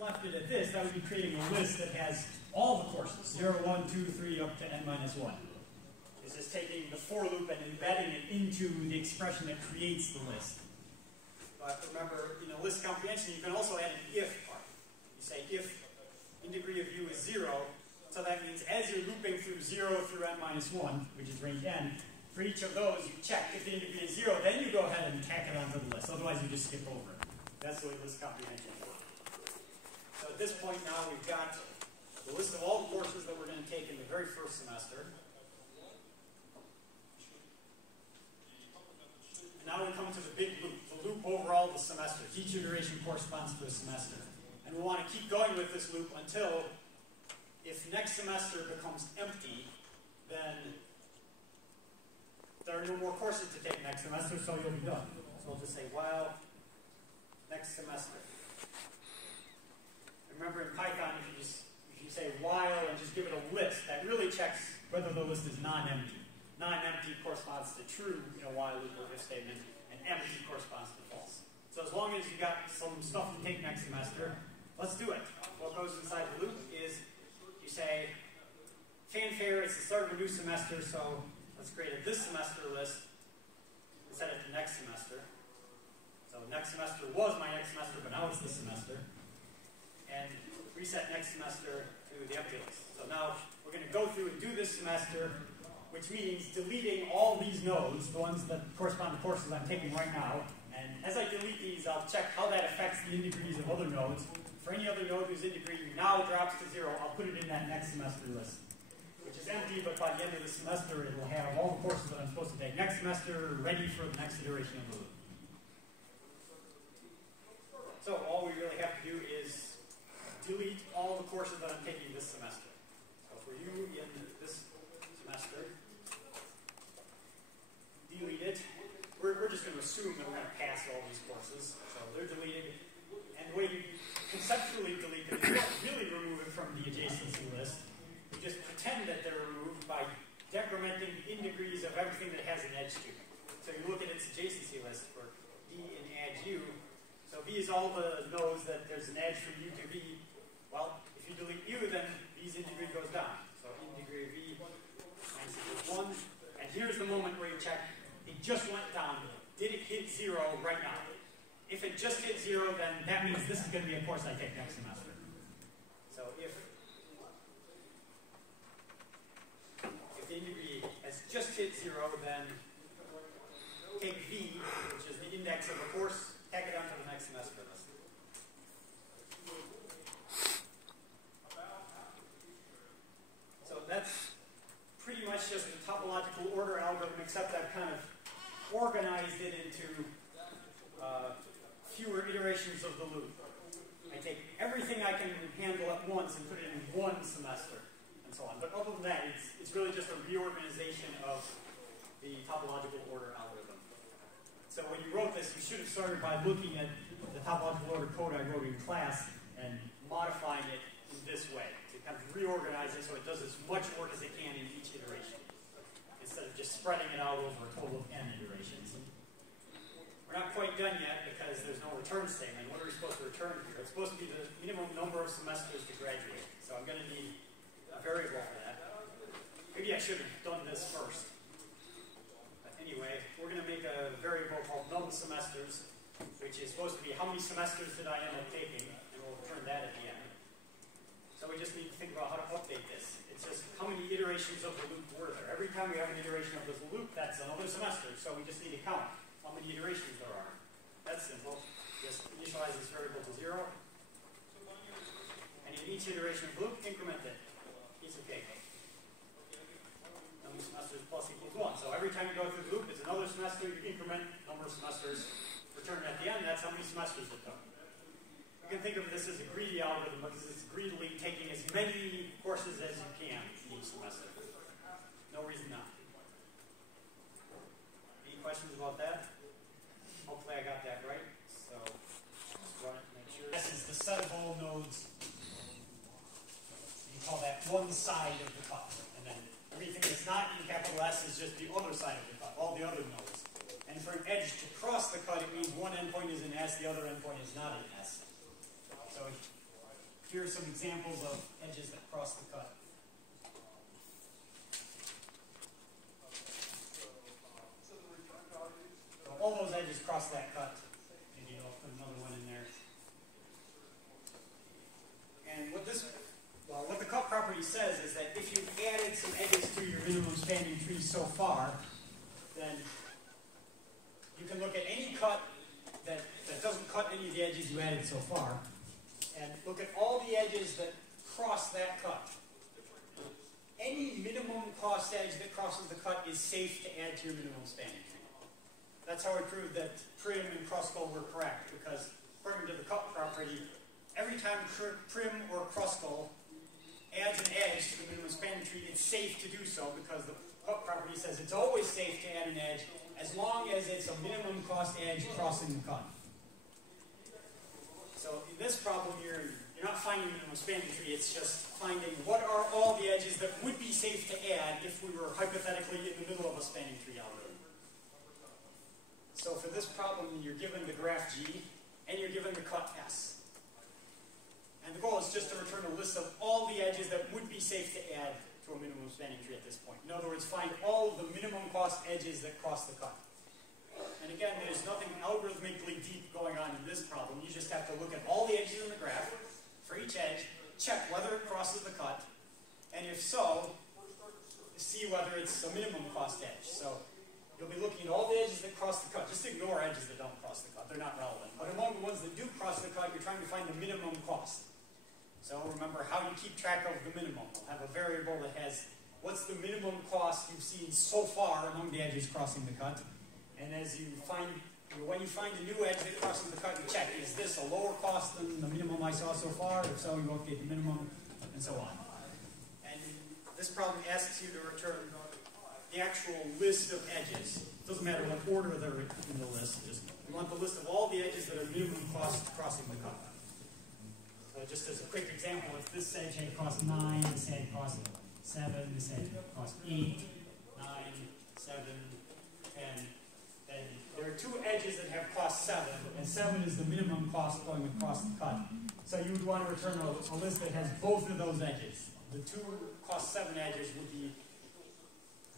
left it at this, that would be creating a list that has all the courses, 0, 1, 2, 3, up to n minus 1. It's just taking the for loop and embedding it into the expression that creates the list. But remember, in a list comprehension, you can also add an if part. You say if in degree of u is 0, so that means as you're looping through 0 through n minus 1, which is range n, for each of those you check if the in degree is 0, then you go ahead and tack it onto the list. Otherwise you just skip over it. That's the way list comprehension works. So at this point now we've got the list of all the courses that we're going to take in the very first semester. And now we come to the big loop, the loop over all the semesters. Each iteration corresponds to a semester. And we want to keep going with this loop until, if next semester becomes empty, then there are no more courses to take next semester, so you'll be done. So we'll just say while next semester. Remember in Python, if you say while and just give it a list, that really checks whether the list is non-empty. Non-empty corresponds to true in a while loop or if statement, and empty corresponds to false. So as long as you got some stuff to take next semester, let's do it. What goes inside the loop is you say, fanfare, it's the start of a new semester, so let's create a this semester list and set it to next semester. So next semester was my next semester, but now it's this semester. And reset next semester to the empty list. So now we're going to go through and do this semester, which means deleting all these nodes, the ones that correspond to courses I'm taking right now. And as I delete these, I'll check how that affects the in-degrees of other nodes. For any other node whose in-degree now drops to 0, I'll put it in that next semester list, which is empty, but by the end of the semester, it will have all the courses that I'm supposed to take next semester ready for the next iteration of the loop. So all we really have to do is delete all the courses that I'm taking this semester. So for you in this semester, delete it. We're just going to assume that we're going to pass all these courses. So they're deleted. And the way you conceptually delete them is you don't really remove it from the adjacency list. You just pretend that they're removed by decrementing the in-degrees of everything that has an edge to it. So you look at its adjacency list for D and add U. So V is all the nodes that there's an edge from U to V. Well, if you delete U, then V's in-degree goes down. So in-degree of V minus equals 1. And here's the moment where you check, it just went down. Did it hit 0 right now? If it just hit 0, then that means this is going to be a course I take next semester. So if the in-degree has just hit 0, then take V, which is the index of the course, tack it onto the next semester list. So that's pretty much just a topological order algorithm, except I've kind of organized it into fewer iterations of the loop. I take everything I can handle at once and put it in one semester, and so on. But other than that, it's really just a reorganization of the topological order algorithm. So when you wrote this, you should have started by looking at the topological order code I wrote in class and modifying it in this way to kind of reorganize it so it does as much work as it can in each iteration, instead of just spreading it out over a total of n iterations. We're not quite done yet because there's no return statement. What are we supposed to return here? It's supposed to be the minimum number of semesters to graduate. So I'm going to need a variable for that. Maybe I should have done this first. But anyway, we're going to make a variable called num semesters, which is supposed to be how many semesters did I end up taking, and we'll return that at the end. So we just need to think about how to update this. It's just how many iterations of the loop were there. Every time we have an iteration of this loop, that's another semester. So we just need to count how many iterations there are. That's simple. Just initialize this variable to 0. And in each iteration of the loop, increment it. Piece of cake. Number of semesters plus equals 1. So every time you go through the loop, it's another semester. You increment number of semesters. Return at the end. That's how many semesters it took. You can think of this as a greedy algorithm because it's greedily taking as many courses as you can each semester. No reason not. Any questions about that? Hopefully I got that right. So just run it to make sure. S is the set of all nodes. You call that one side of the cut. And then everything that's not in capital S is just the other side of the cut, all the other nodes. And for an edge to cross the cut, it means one endpoint is in S, the other endpoint is not in S. So here are some examples of edges that cross the cut. So all those edges cross that cut. Maybe I'll put another one in there. And what the cut property says is that if you've added some edges to your minimum spanning tree so far, then you can look at any cut that doesn't cut any of the edges you added so far, and look at all the edges that cross that cut. Any minimum cost edge that crosses the cut is safe to add to your minimum spanning tree. That's how I proved that Prim and Kruskal were correct, because according to the cut property, every time Prim or Kruskal adds an edge to the minimum spanning tree, it's safe to do so, because the cut property says it's always safe to add an edge as long as it's a minimum cost edge crossing the cut. So in this problem, you're not finding minimum spanning tree, it's just finding what are all the edges that would be safe to add if we were hypothetically in the middle of a spanning tree algorithm. So for this problem, you're given the graph G, and you're given the cut S. And the goal is just to return a list of all the edges that would be safe to add to a minimum spanning tree at this point. In other words, find all of the minimum cost edges that cross the cut. And again, there's nothing algorithmically deep going on in this problem. You just have to look at all the edges in the graph for each edge, check whether it crosses the cut, and if so, see whether it's a minimum cost edge. So you'll be looking at all the edges that cross the cut. Just ignore edges that don't cross the cut. They're not relevant. But among the ones that do cross the cut, you're trying to find the minimum cost. So remember how you keep track of the minimum. We'll have a variable that has what's the minimum cost you've seen so far among the edges crossing the cut. And as you find, when you find a new edge that crosses the cut, you check, is this a lower cost than the minimum I saw so far? If so, you update the minimum, and so on. And this problem asks you to return the actual list of edges. It doesn't matter what order they're in the list. Just you want the list of all the edges that are minimum cost crossing the cut. So just as a quick example, if this edge had cost 9, this edge cost 7, this edge cost 8, 9, 7, 10, then there are two edges that have cost 7, and 7 is the minimum cost going across the cut. So you would want to return a list that has both of those edges. The two cost 7 edges would be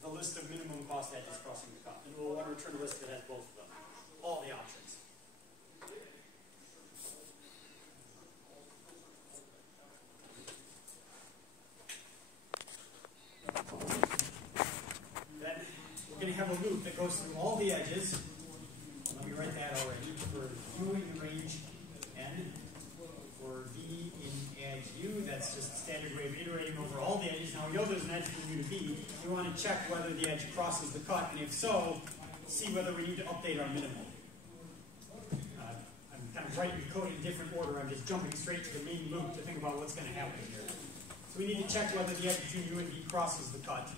the list of minimum cost edges crossing the cut. And we'll want to return a list that has both of them, all the options. Then we're going to have a loop that goes through all the edges. Let me write that already. For U in range N, for V in edge U, that's just a standard way of iterating over all the edges. Now we know there's an edge from U to V. We want to check whether the edge crosses the cut, and if so, see whether we need to update our minimum. I'm kind of writing the code in a different order. I'm just jumping straight to the main loop to think about what's going to happen here. So we need to check whether the edge between U and V crosses the cut.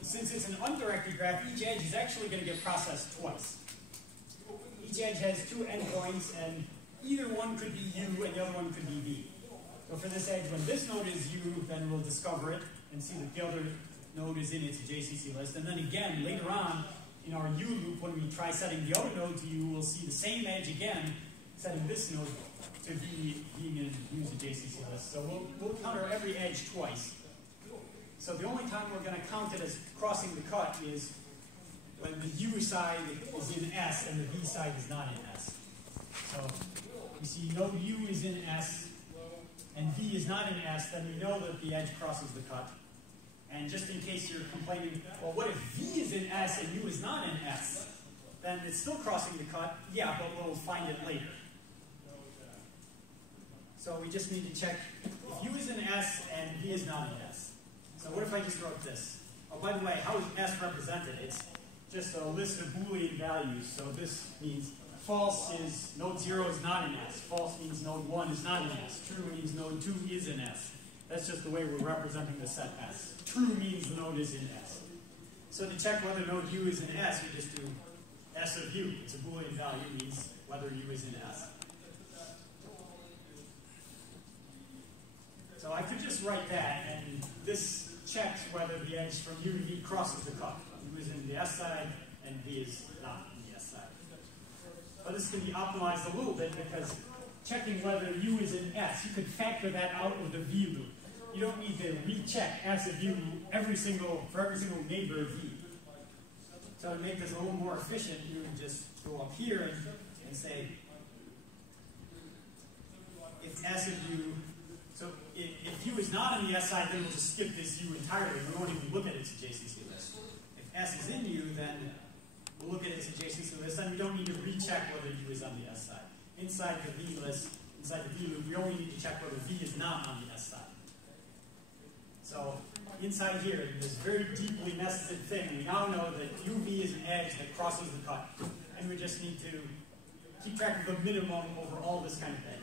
Since it's an undirected graph, each edge is actually going to get processed twice. Each edge has two endpoints, and either one could be U and the other one could be V. So for this edge, when this node is U, then we'll discover it and see that the other node is in its JCC list. And then again, later on, in our U loop, when we try setting the other node to U, we'll see the same edge again, setting this node to V, being in U's JCC list. So we'll counter every edge twice. So the only time we're going to count it as crossing the cut is when the U side is in S and the V side is not in S. So we see node U is in S and V is not in S, then we know that the edge crosses the cut. And just in case you're complaining, well, what if V is in S and U is not in S? Then it's still crossing the cut, yeah, but we'll find it later. So we just need to check if U is in S and V is not in S. So what if I just wrote this? Oh, by the way, how is S represented? It's just a list of Boolean values. So this means false is node 0 is not in S. False means node 1 is not in S. True means node 2 is in S. That's just the way we're representing the set S. True means the node is in S. So to check whether node U is in S, we just do S of U. It's a Boolean value, means whether U is in S. So I could just write that, and this checks whether the edge from U to V crosses the cut. U is in the S side, and V is not in the S side. But this can be optimized a little bit, because checking whether u is in S, you could factor that out of the v loop. You don't need to recheck S of u for every single neighbor of v. So to make this a little more efficient, you would just go up here and say, if S of u, so if u is not on the S side, then we'll just skip this u entirely. We won't even look at its adjacency list. If S is in u, then we'll look at its adjacency list, and we don't need to recheck whether u is on the S side. Inside the v list, inside the v loop, we only need to check whether v is not on the S side. So inside here, in this very deeply nested thing, we now know that uv is an edge that crosses the cut. And we just need to keep track of the minimum over all this kind of thing.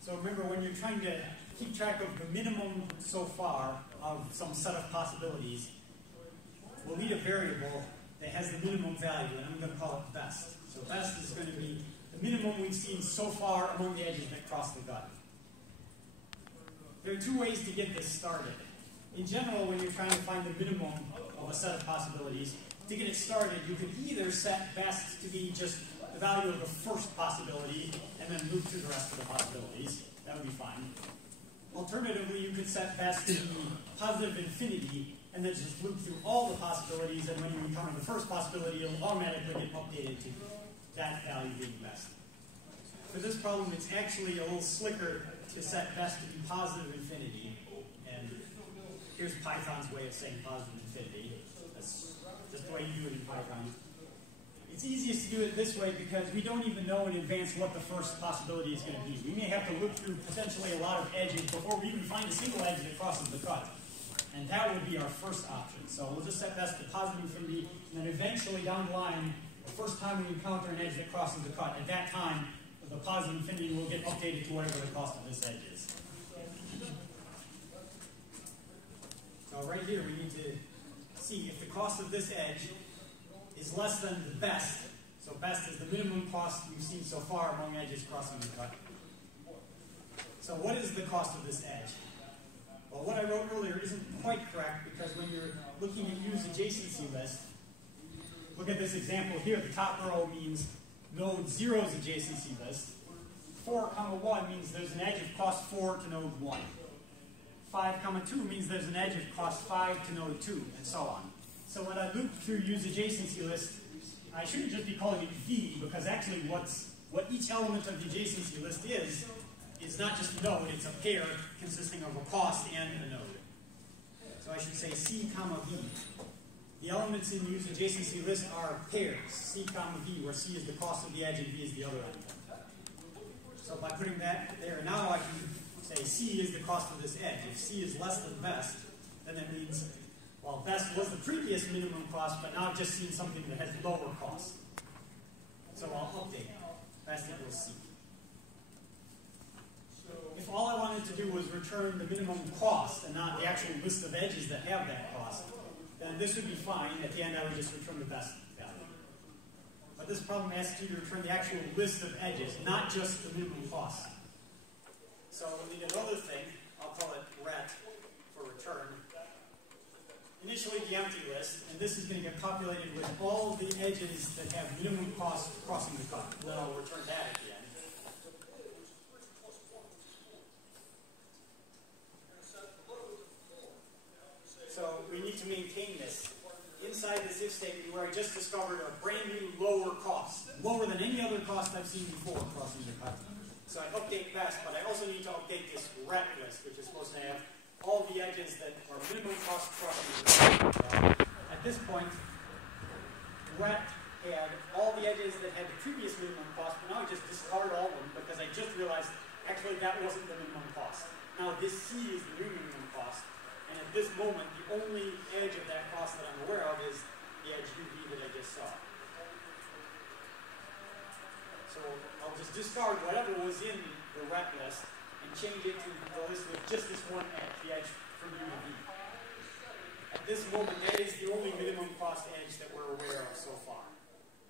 So remember, when you're trying to keep track of the minimum so far of some set of possibilities, we'll need a variable that has the minimum value, and I'm going to call it best. So best is going to be the minimum we've seen so far among the edges that cross the gut. There are two ways to get this started. In general, when you're trying to find the minimum of a set of possibilities, to get it started, you could either set best to be just the value of the first possibility and then loop through the rest of the possibilities. That would be fine. Alternatively, you could set best to be positive infinity and then just loop through all the possibilities, and when you encounter the first possibility, it'll automatically get updated to that value being best. For this problem, it's actually a little slicker to set best to be positive infinity. And here's Python's way of saying positive infinity. That's just the way you do it in Python. It's easiest to do it this way because we don't even know in advance what the first possibility is going to be. We may have to look through potentially a lot of edges before we even find a single edge that crosses the cut. And that would be our first option. So we'll just set best to positive infinity, and then eventually down the line, the first time we encounter an edge that crosses the cut, at that time, the positive infinity will get updated to whatever the cost of this edge is. So right here, we need to see if the cost of this edge is less than the best. So best is the minimum cost we've seen so far among edges crossing the cut. So what is the cost of this edge? Well, what I wrote earlier isn't quite correct, because when you're looking at u's adjacency list, look at this example here. The top row means node 0's adjacency list. 4, 1 means there's an edge of cost 4 to node 1. 5, 2 means there's an edge of cost 5 to node 2, and so on. So when I loop through u's adjacency list, I shouldn't just be calling it v, because actually what each element of the adjacency list is not just a node, it's a pair consisting of a cost and a node. So I should say c, v. The elements in u's adjacency list are pairs, c, v, where c is the cost of the edge and v is the other element. So by putting that there, now I can say c is the cost of this edge. If c is less than best, then that means, well, best was the previous minimum cost, but now I've just seen something that has lower cost. So I'll update best equals c. If all I wanted to do was return the minimum cost and not the actual list of edges that have that cost, then this would be fine. At the end, I would just return the best value. But this problem asks you to return the actual list of edges, not just the minimum cost. So we'll need another thing. I'll call it ret for return. Initially the empty list, and this is going to get populated with all the edges that have minimum cost crossing the cut. Then I'll return that at the end. So we need to maintain this. Inside this if statement where I just discovered a brand new lower cost, lower than any other cost I've seen before crossing the cut. So I update best, but I also need to update this ret list, which is supposed to have all the edges that are minimum cost crossing the cut. At this point, ret had all the edges that had the previous minimum cost, but now I just discard all of them because I just realized actually that wasn't the minimum cost. Now this c is the new minimum cost. And at this moment, the only edge of that cost that I'm aware of is the edge uv that I just saw. So I'll just discard whatever was in the ret list and change it to the list with just this one edge, the edge from u to v. At this moment, that is the only minimum cost edge that we're aware of so far.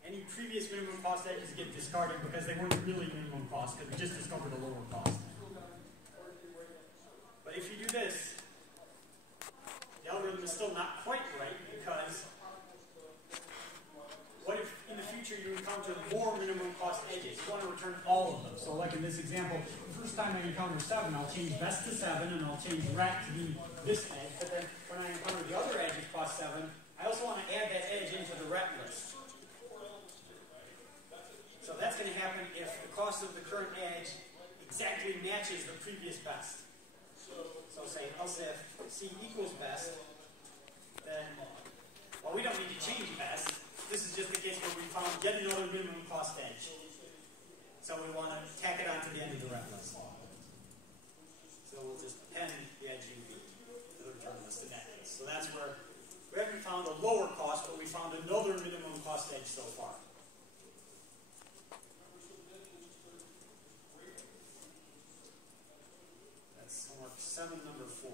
Any previous minimum cost edges get discarded because they weren't really minimum cost, because we just discovered a lower cost. But if you do this, the algorithm is still not quite right, because what if in the future you encounter more minimum cost edges? You want to So like in this example, the first time I encounter 7, I'll change best to 7, and I'll change ret to be this edge. But then when I encounter the other edge at cost 7, I also want to add that edge into the ret list. So that's going to happen if the cost of the current edge exactly matches the previous best. So say else if C equals best, then, well, we don't need to change best. This is just the case where we found yet another minimum cost edge. So we want to tack it onto the end of the ret list. So we'll just append the edge UV to the return list in that case. So that's where we haven't found a lower cost, but we found another minimum cost edge so far. That's homework 7, number 4.